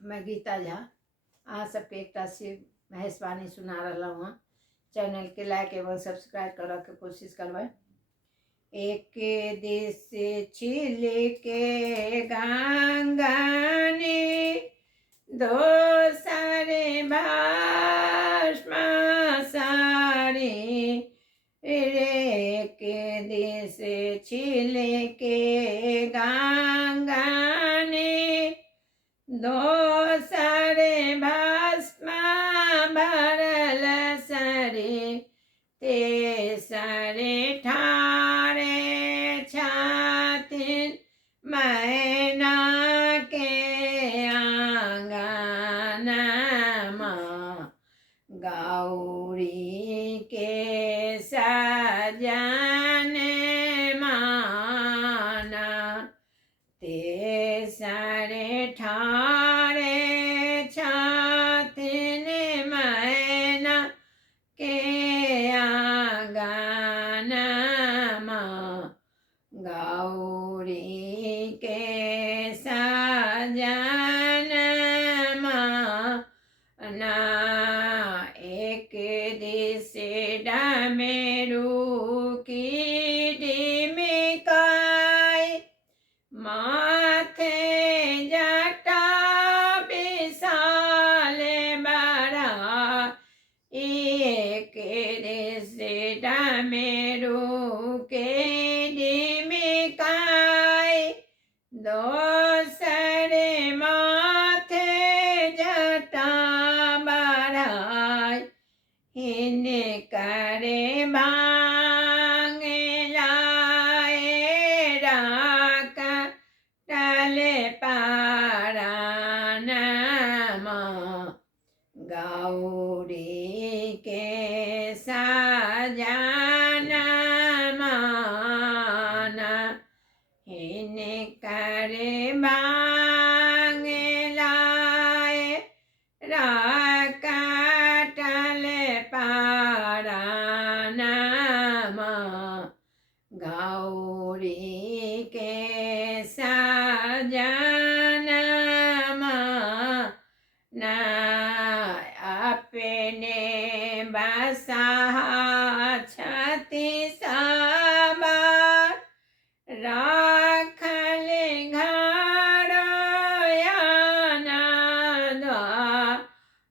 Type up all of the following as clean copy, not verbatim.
मैं गीता झा अहाँ सबके एकटा शिव महेशवाणी सुना रहा हूँ। चैनल के लाइक एवं सब्सक्राइब करे के कोशिश करबै। एक दिस छिलके गंगानी दोसरे भस्म सारी एक दिस छिलके गंगानी दोसरे भस्म भरल सरे तेसरे ठारे छथिन मैना के आंगनमा गौरी के सजन माना तेसरे ठारे छथिन मैना के आंगनमा गौरी के सजन माना एक दिस डमरू की डिमकाई माथे जटा विशाल बड़ा एक दिस डमरू के डिमकाई दोसरे माथे जटा बढ़ाई हिनकरे भांग लाए राख टले पारानमा गौरी के सजन माना हिनकरे भांग लाए राख टले पारानमा गौरी के सजन माना अपने बसहा छति सवार राखल घर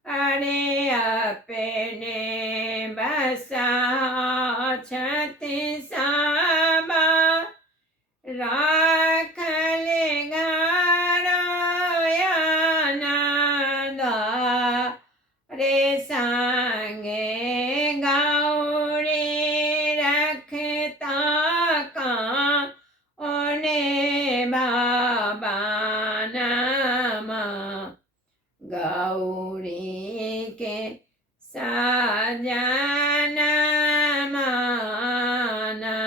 अरे अपने बसहा छति सवार राखल घर रे संगे गौरी रखता का ओने बाबानमा गौरी के सजन माना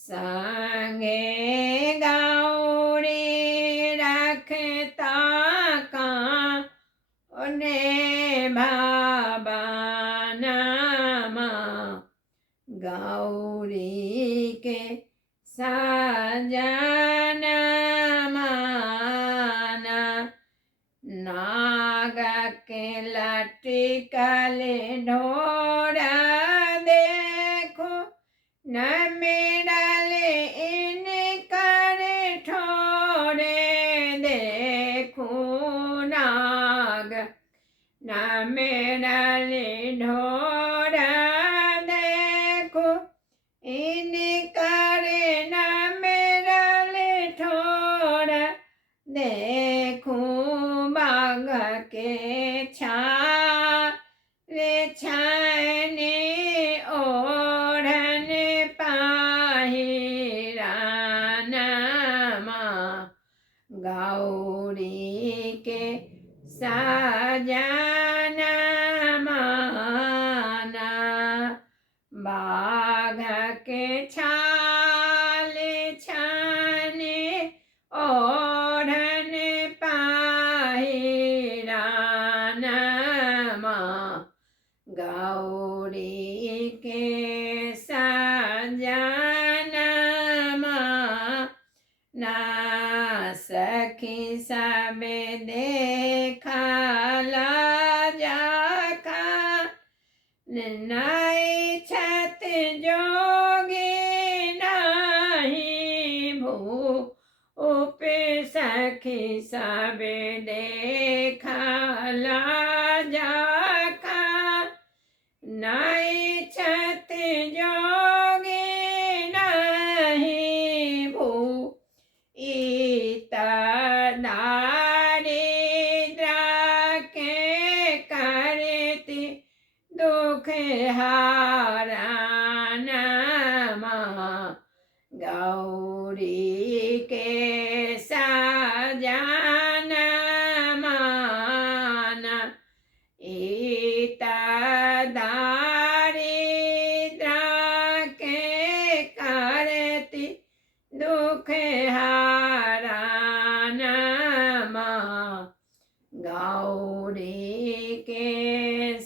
संगे गौरी रखता का ओने भावनमा गौरी के सजन माना नाग के लटकल ढोर देखो न मिलल इनकर ठोरे देखो नाग न मिलल ढोर देखो इनकर न मिलल ठोर देखो बाघ के छाले छाने ओढ़न पाहिरानमा गौरी के सजन माना बाघ के छाल छाने ओढ़न पाहिरानमा गौरी के सजन माना सखी सबे देखला जाका नाई छत जोगे नहीं भूप सखी सब देखला जाका नाई छत जोगे नहीं इता दारिद्र के करती दुख हारण गौरी के सजन मान इता दारिद्र के करती दुख हारण गौरी के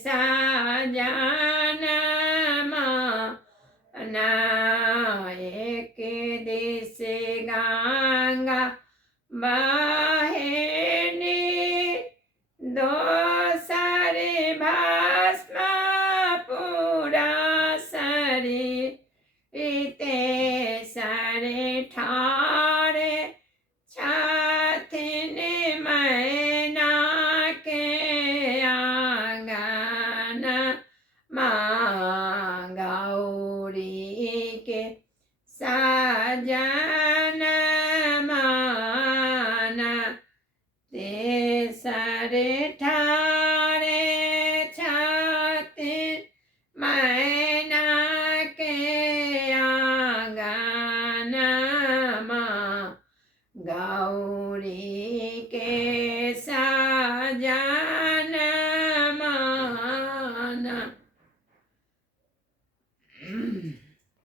सजन एक दिस गंगा बहनी दोसर भस्म पूरा शरीर तेसर ठारे छथिन मैना के आंगन गौरी के सजन मान तेसर ठारे छथिन मैना के आंगन गौरी के सजन